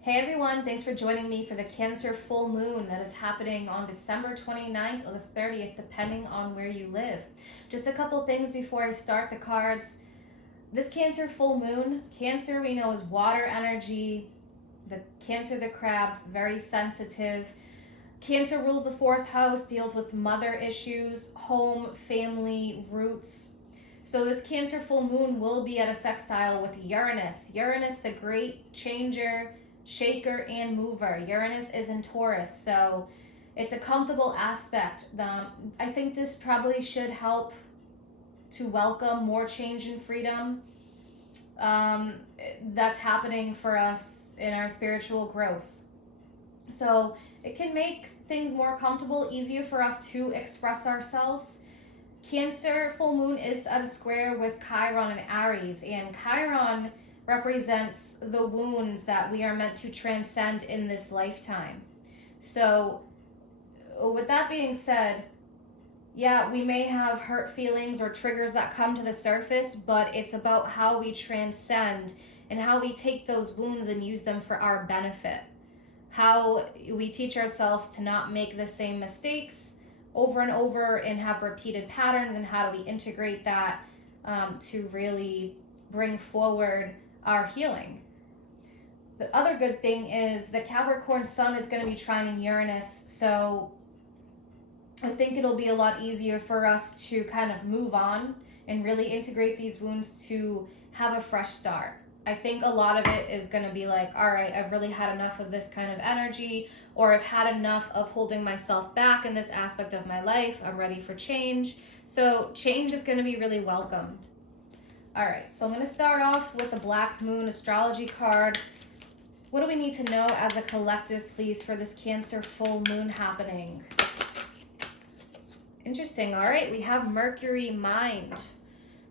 Hey everyone, thanks for joining me for the Cancer full moon that is happening on December 29th or the 30th, depending on where you live. Just a couple things before I start the cards. This Cancer full moon, Cancer we know is water energy, the Cancer the crab, very sensitive. Cancer rules the fourth house, deals with mother issues, home, family, roots. So this Cancer full moon will be at a sextile with Uranus. Uranus, the great changer, shaker, and mover. Uranus is in Taurus, so it's a comfortable aspect. I think this probably should help to welcome more change and freedom that's happening for us in our spiritual growth. So it can make things more comfortable, easier for us to express ourselves. Cancer full moon is at a square with Chiron and Aries, and Chiron represents the wounds that we are meant to transcend in this lifetime. So, with that being said, yeah, we may have hurt feelings or triggers that come to the surface, but it's about how we transcend and how we take those wounds and use them for our benefit. How we teach ourselves to not make the same mistakes over and over and have repeated patterns, and how do we integrate that to really bring forward our healing. The other good thing is the Capricorn sun is going to be trining Uranus, so I think it'll be a lot easier for us to kind of move on and really integrate these wounds to have a fresh start. I think a lot of it is going to be like, all right, I've really had enough of this kind of energy, or I've had enough of holding myself back in this aspect of my life. I'm ready for change. So change is going to be really welcomed. All right, so I'm going to start off with the Black Moon astrology card. What do we need to know as a collective, please, for this Cancer full moon happening? Interesting. All right, we have Mercury mind.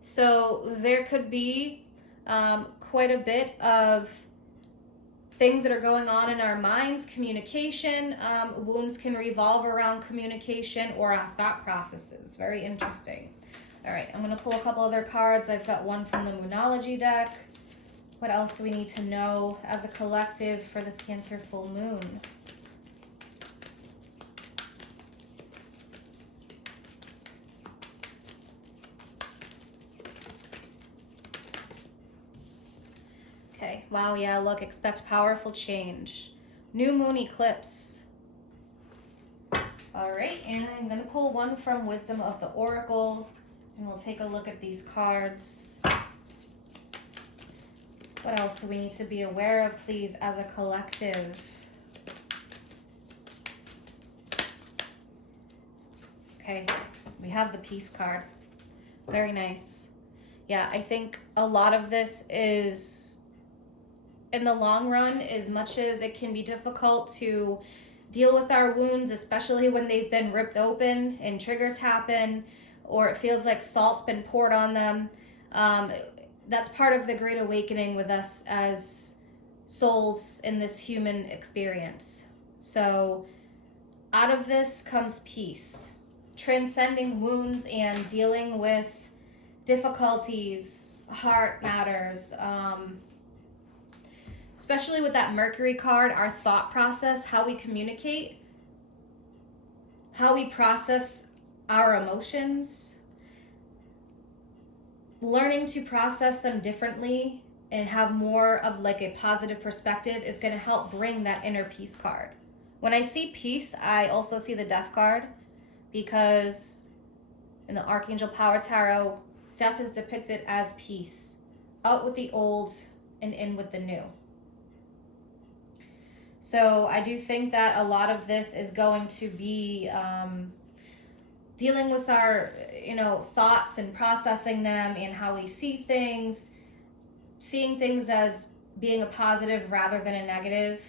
So there could be quite a bit of things that are going on in our minds. Communication, wounds can revolve around communication or our thought processes. Very interesting. All right, I'm going to pull a couple other cards. I've got one from the Moonology deck. What else do we need to know as a collective for this Cancer full moon? Okay, wow, yeah, look, expect powerful change. New moon eclipse. All right, and I'm going to pull one from Wisdom of the Oracle, and we'll take a look at these cards. What else do we need to be aware of, please, as a collective? Okay, we have the Peace card. Very nice. Yeah, I think a lot of this is, in the long run, as much as it can be difficult to deal with our wounds, especially when they've been ripped open and triggers happen, or it feels like salt's been poured on them, that's part of the Great Awakening with us as souls in this human experience. So out of this comes peace, transcending wounds and dealing with difficulties, heart matters, especially with that Mercury card, our thought process, how we communicate, how we process our emotions, learning to process them differently and have more of like a positive perspective is going to help bring that inner peace card. When I see peace, I also see the Death card, because in the Archangel Power Tarot, death is depicted as peace, out with the old and in with the new. So I do think that a lot of this is going to be dealing with our, thoughts and processing them and how we see things, seeing things as being a positive rather than a negative.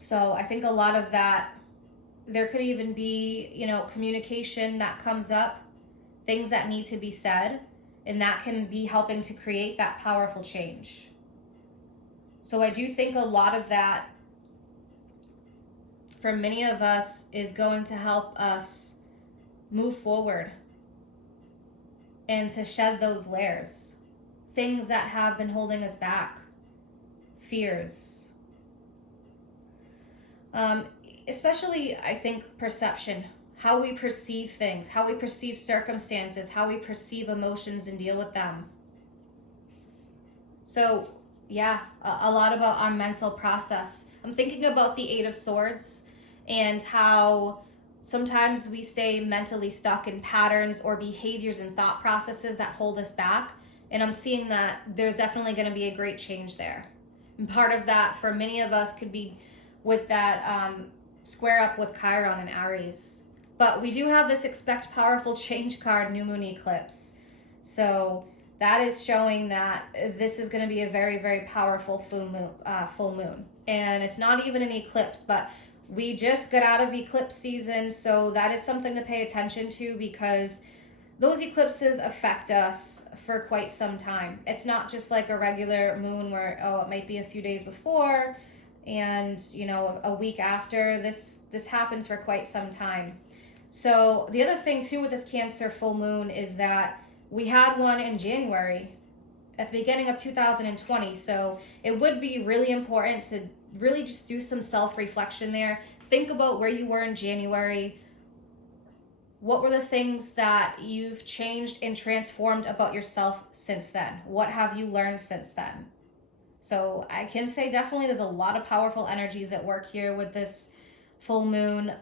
So I think a lot of that, there could even be, communication that comes up, things that need to be said, and that can be helping to create that powerful change. So I do think a lot of that, for many of us, is going to help us move forward and to shed those layers things that have been holding us back, fears. Especially, I think, perception, how we perceive things, how we perceive circumstances, how we perceive emotions and deal with them. So, yeah, a lot about our mental process. I'm thinking about the Eight of Swords and how sometimes we stay mentally stuck in patterns or behaviors and thought processes that hold us back. And I'm seeing that there's definitely going to be a great change there. And part of that for many of us could be with that square up with Chiron and Aries. But we do have this expect powerful change card, new moon eclipse. So that is showing that this is going to be a very, very powerful full moon. And it's not even an eclipse, but we just got out of eclipse season. So that is something to pay attention to, because those eclipses affect us for quite some time. It's not just like a regular moon where, it might be a few days before and, a week after. This happens for quite some time. So the other thing too with this Cancer full moon is that we had one in January at the beginning of 2020. So it would be really important to really just do some self-reflection there. Think about where you were in January. What were the things that you've changed and transformed about yourself since then? What have you learned since then? So I can say definitely there's a lot of powerful energies at work here with this full moon.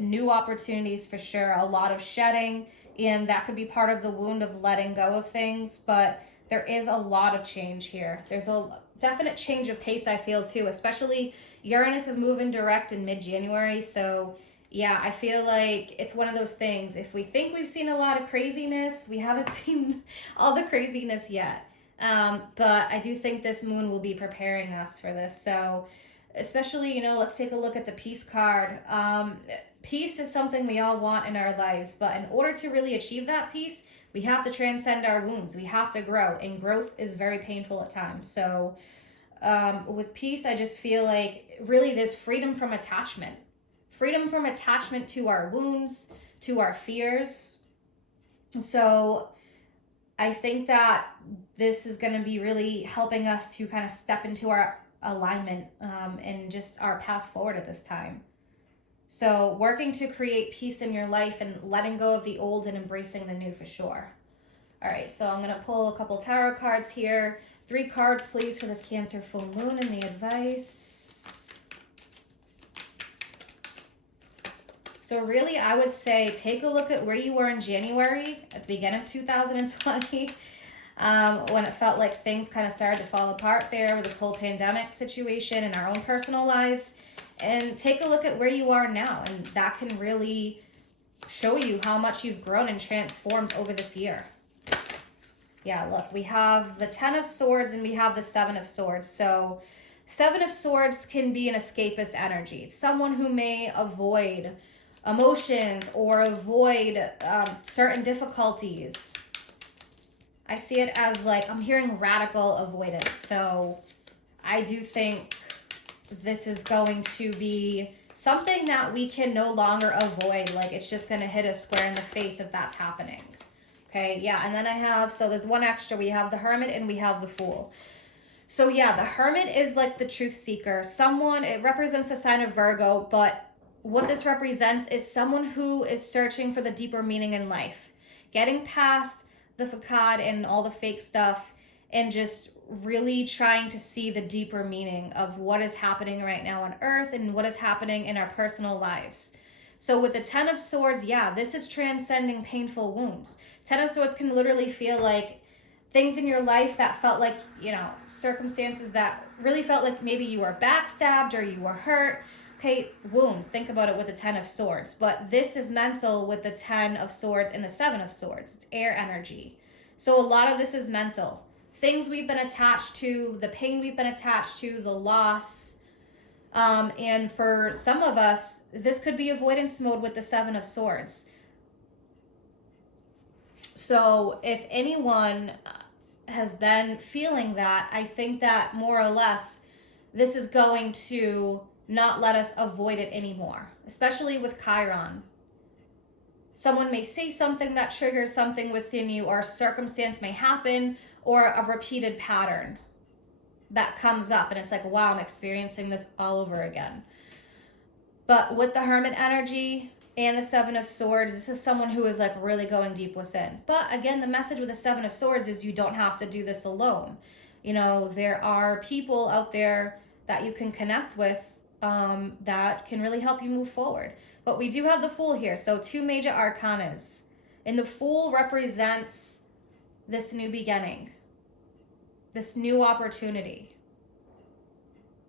New opportunities for sure, a lot of shedding, and that could be part of the wound of letting go of things, but there is a lot of change here. There's a definite change of pace, I feel, too, especially Uranus is moving direct in mid-January. So yeah, I feel like it's one of those things. If we think we've seen a lot of craziness, we haven't seen all the craziness yet. But I do think this moon will be preparing us for this. So especially, let's take a look at the peace card. Peace is something we all want in our lives, but in order to really achieve that peace, we have to transcend our wounds. We have to grow, and growth is very painful at times. So with peace, I just feel like really there's freedom from attachment. Freedom from attachment to our wounds, to our fears. So I think that this is going to be really helping us to kind of step into our alignment and just our path forward at this time. So working to create peace in your life and letting go of the old and embracing the new for sure. All right, so I'm going to pull a couple tarot cards here. 3 cards, please, for this Cancer full moon and the advice. So really, I would say take a look at where you were in January at the beginning of 2020 when it felt like things kind of started to fall apart there with this whole pandemic situation in our own personal lives. And take a look at where you are now, and that can really show you how much you've grown and transformed over this year. Yeah, look, we have the 10 of Swords and we have the 7 of Swords. So 7 of Swords can be an escapist energy. It's someone who may avoid emotions or avoid certain difficulties. I see it as like, I'm hearing radical avoidance. So I do think this is going to be something that we can no longer avoid. Like, it's just going to hit us square in the face if that's happening. Okay, yeah, and then I have, so there's one extra. We have the Hermit and we have the Fool. So yeah, the Hermit is like the truth seeker. It represents the sign of Virgo, but what this represents is someone who is searching for the deeper meaning in life. Getting past the facade and all the fake stuff and just really trying to see the deeper meaning of what is happening right now on Earth and what is happening in our personal lives. So with the 10 of Swords, yeah, this is transcending painful wounds. 10 of Swords can literally feel like things in your life that felt like, circumstances that really felt like maybe you were backstabbed or you were hurt. Okay, wounds, think about it with the 10 of Swords. But this is mental with the 10 of Swords and the 7 of Swords. It's air energy. So a lot of this is mental. Things we've been attached to, the pain we've been attached to, the loss. And for some of us, this could be avoidance mode with the 7 of Swords. So if anyone has been feeling that, I think that more or less this is going to not let us avoid it anymore, especially with Chiron. Someone may say something that triggers something within you, or a circumstance may happen, or a repeated pattern that comes up and it's like, wow, I'm experiencing this all over again. But with the Hermit energy and the Seven of Swords, this is someone who is like really going deep within. But again, the message with the Seven of Swords is you don't have to do this alone. You know, there are people out there that you can connect with that can really help you move forward. But we do have the Fool here. So 2 major arcanas. And the Fool represents this new beginning, this new opportunity.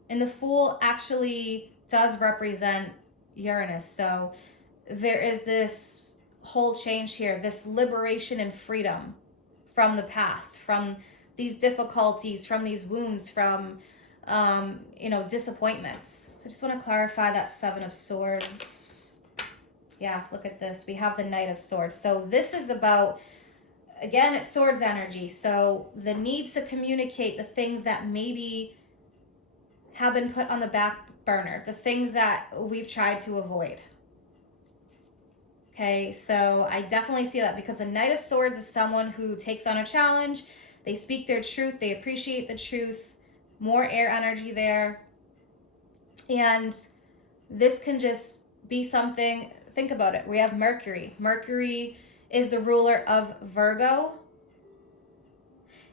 And the Fool actually does represent Uranus. So there is this whole change here, this liberation and freedom from the past, from these difficulties, from these wounds, from, disappointments. So I just want to clarify that Seven of Swords. Yeah, look at this. We have the Knight of Swords. So this is about, again, it's swords energy. So the need to communicate the things that maybe have been put on the back burner, the things that we've tried to avoid. Okay, so I definitely see that because the Knight of Swords is someone who takes on a challenge. They speak their truth. They appreciate the truth. More air energy there. And this can just be something, think about it. We have Mercury. Mercury is the ruler of Virgo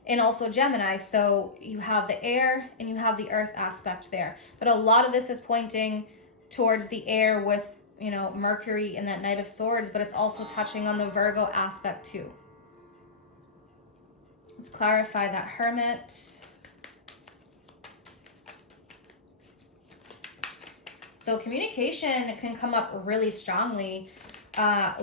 and also Gemini. So you have the air and you have the earth aspect there. But a lot of this is pointing towards the air with, Mercury and that Knight of Swords, but it's also touching on the Virgo aspect too. Let's clarify that Hermit. So communication can come up really strongly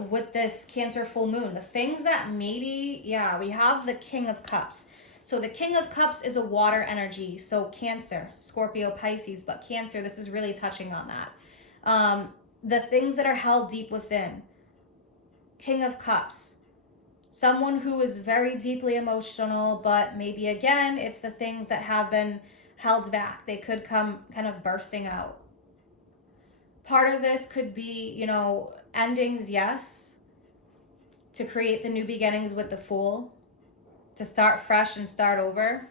with this Cancer full moon. The things that maybe, we have the King of Cups. So the King of Cups is a water energy. So Cancer, Scorpio, Pisces, but Cancer, this is really touching on that. The things that are held deep within. King of Cups. Someone who is very deeply emotional, but maybe again, it's the things that have been held back. They could come kind of bursting out. Part of this could be, endings, yes, to create the new beginnings with the Fool, to start fresh and start over,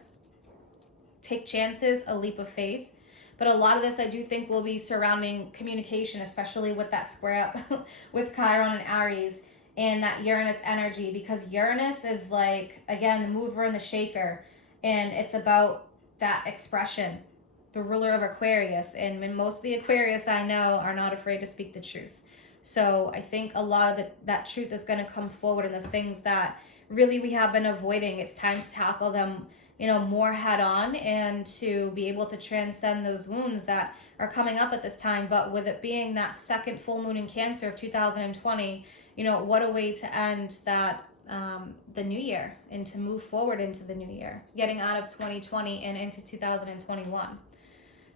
take chances, a leap of faith. But a lot of this I do think will be surrounding communication, especially with that square up with Chiron and Aries and that Uranus energy, because Uranus is like, again, the mover and the shaker, and it's about that expression. The ruler of Aquarius, and most of the Aquarius I know are not afraid to speak the truth. So I think a lot of that truth is going to come forward, and the things that really we have been avoiding, it's time to tackle them, more head on, and to be able to transcend those wounds that are coming up at this time. But with it being that second full moon in Cancer of 2020, what a way to end that the new year and to move forward into the new year, getting out of 2020 and into 2021.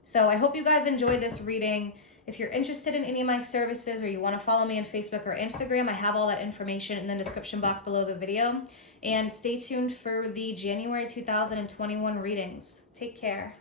So I hope you guys enjoyed this reading. If you're interested in any of my services or you want to follow me on Facebook or Instagram, I have all that information in the description box below the video. And stay tuned for the January 2021 readings. Take care.